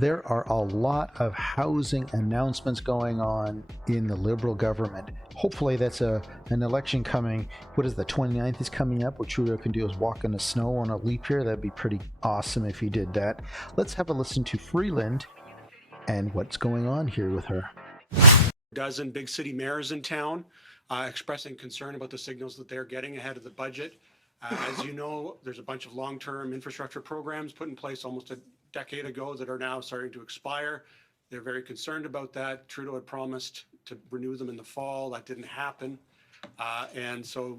There are a lot of housing announcements going on in the Liberal government. Hopefully that's an election coming. What is the 29th is coming up? What Trudeau can do is walk in the snow on a leap year. That'd be pretty awesome if he did that. Let's have a listen to Freeland and what's going on here with her. Dozen big city mayors in town expressing concern about the signals that they're getting ahead of the budget. As you know, there's a bunch of long-term infrastructure programs put in place almost a decade ago that are now starting to expire. They're very concerned about that. Trudeau had promised to renew them in the fall. That didn't happen. And so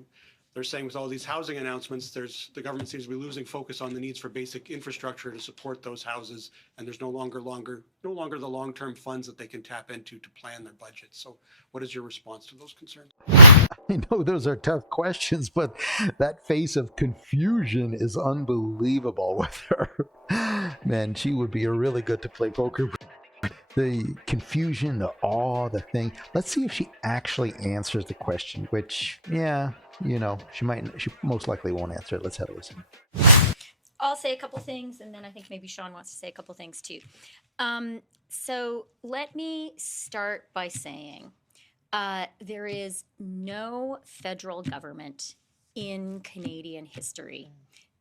they're saying with all these housing announcements, the government seems to be losing focus on the needs for basic infrastructure to support those houses, and there's no longer the long-term funds that they can tap into to plan their budget. So what is your response to those concerns? I know those are tough questions, but that face of confusion is unbelievable with her. Man, she would be really good to play poker with. The confusion, the awe, the thing. Let's see if she actually answers the question, which, yeah, you know, she most likely won't answer it. Let's have a listen. I'll say a couple things, and then I think maybe Sean wants to say a couple things too. So let me start by saying there is no federal government in Canadian history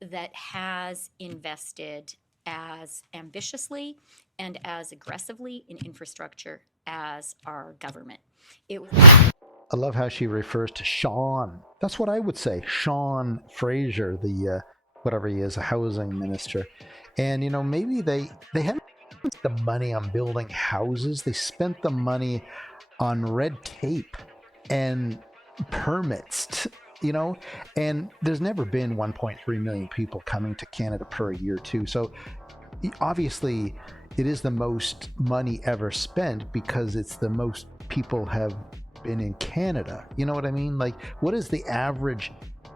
that has invested as ambitiously and as aggressively in infrastructure as our government. I love how she refers to Sean. That's what I would say. Sean Fraser, the whatever he is, a housing minister. And you know, maybe they haven't spent the money on building houses. They spent the money on red tape and permits, you know, and there's never been 1.3 million people coming to Canada per year too. So obviously it is the most money ever spent because it's the most people have been in Canada. You know what I mean? Like, what is the average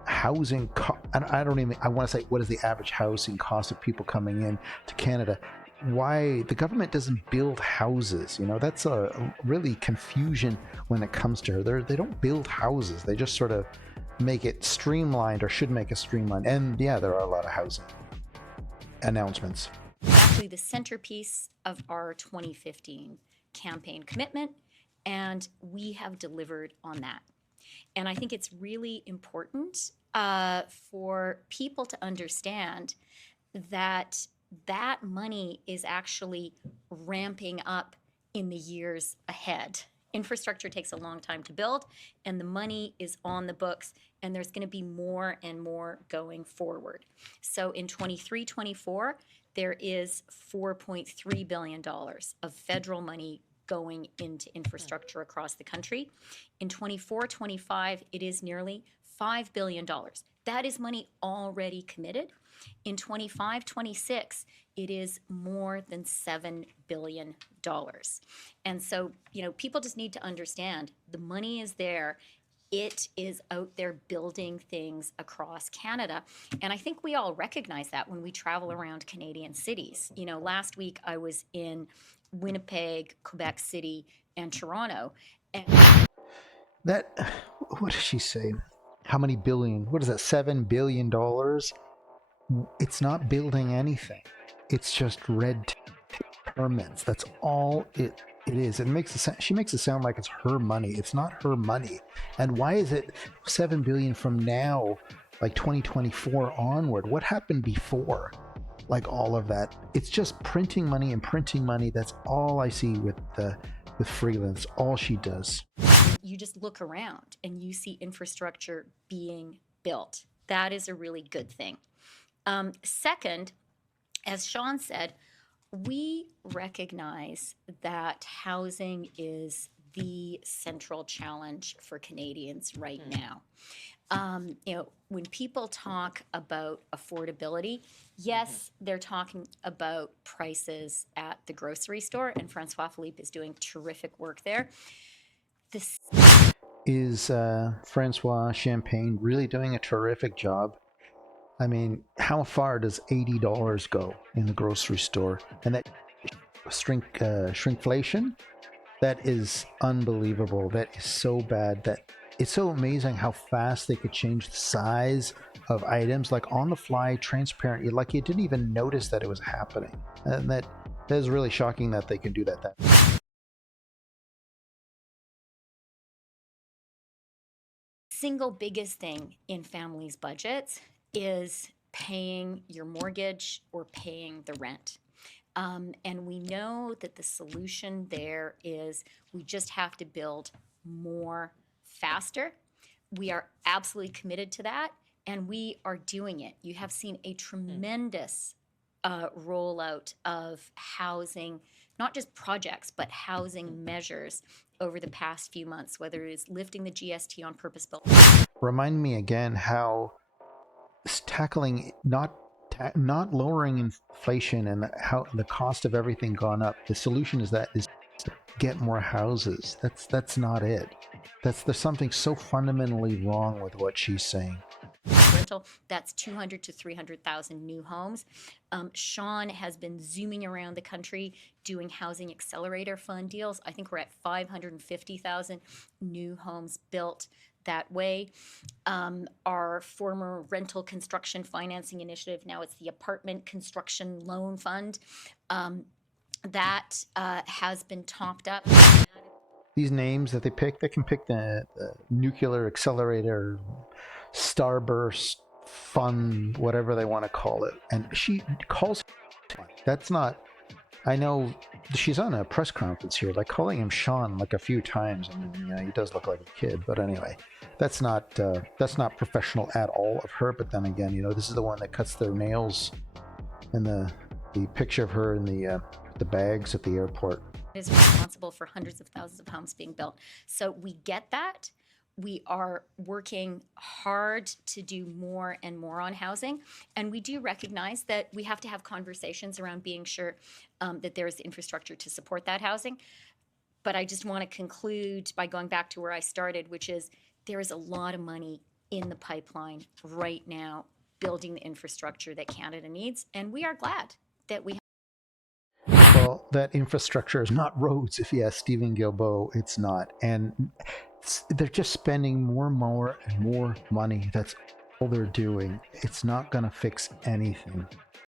housing I want to say, what is the average housing cost of people coming in to Canada? Why the government doesn't build houses, you know, that's a really confusion when it comes to her. They don't build houses. They just sort of make it streamlined, or should make it streamlined. And yeah, there are a lot of housing announcements. Actually the centerpiece of our 2015 campaign commitment, and we have delivered on that. And I think it's really important for people to understand that that money is actually ramping up in the years ahead. Infrastructure takes a long time to build, and the money is on the books, and there's going to be more and more going forward. So in 23-24, there is $4.3 billion of federal money going into infrastructure across the country. In 24-25, it is nearly $5 billion. That is money already committed. In 25-26, it is more than $7 billion. And so, you know, people just need to understand the money is there. It is out there building things across Canada. And I think we all recognize that when we travel around Canadian cities. You know, last week I was in Winnipeg, Quebec City, and Toronto. And that, what does she say? How many billion? What is that? $7 billion? It's not building anything. It's just red tape permits. That's all it is. It makes it, she makes it sound like it's her money. It's not her money. And why is it $7 billion from now, like 2024 onward? What happened before? Like all of that. It's just printing money and printing money. That's all I see with Freeland. That's all she does. You just look around and you see infrastructure being built. That is a really good thing. Second, as Sean said, we recognize that housing is the central challenge for Canadians right now. You know, when people talk about affordability, yes, they're talking about prices at the grocery store, and Francois Philippe is doing terrific work there. Is Francois Champagne really doing a terrific job? I mean, how far does $80 go in the grocery store? And that shrinkflation, that is unbelievable. That is so bad. That it's so amazing how fast they could change the size of items, like on the fly, transparent. Like you didn't even notice that it was happening. And that That is really shocking that they can do that. Single biggest thing in families' budgets is paying your mortgage or paying the rent. And we know that the solution there is we just have to build more faster. We are absolutely committed to that, and we are doing it. You have seen a tremendous rollout of housing, not just projects, but housing measures over the past few months, whether it is lifting the GST on purpose built. Remind me again how tackling not lowering inflation and how the cost of everything gone up. The solution is to get more houses. That's not it. There's something so fundamentally wrong with what she's saying. Rental, that's 200 to 300,000 new homes. Sean has been zooming around the country doing housing accelerator fund deals. I think we're at 550,000 new homes built that way. Our former rental construction financing initiative, now it's the apartment construction loan fund, that has been topped up. These names that they pick, they can pick the nuclear accelerator, starburst, fun, whatever they want to call it. And she calls that's not, I know she's on a press conference here, like calling him Sean like a few times. I mean, he does look like a kid, but anyway, that's not professional at all of her. But then again, this is the one that cuts their nails, and the picture of her in the bags at the airport. Is responsible for hundreds of thousands of homes being built. So we get that. We are working hard to do more and more on housing. And we do recognize that we have to have conversations around being sure that there is infrastructure to support that housing. But I just want to conclude by going back to where I started, which is there is a lot of money in the pipeline right now building the infrastructure that Canada needs. And we are glad that we Well, that infrastructure is not roads. If you ask Stephen Guilbeault, it's not. And they're just spending more and more money. That's all they're doing. It's not going to fix anything.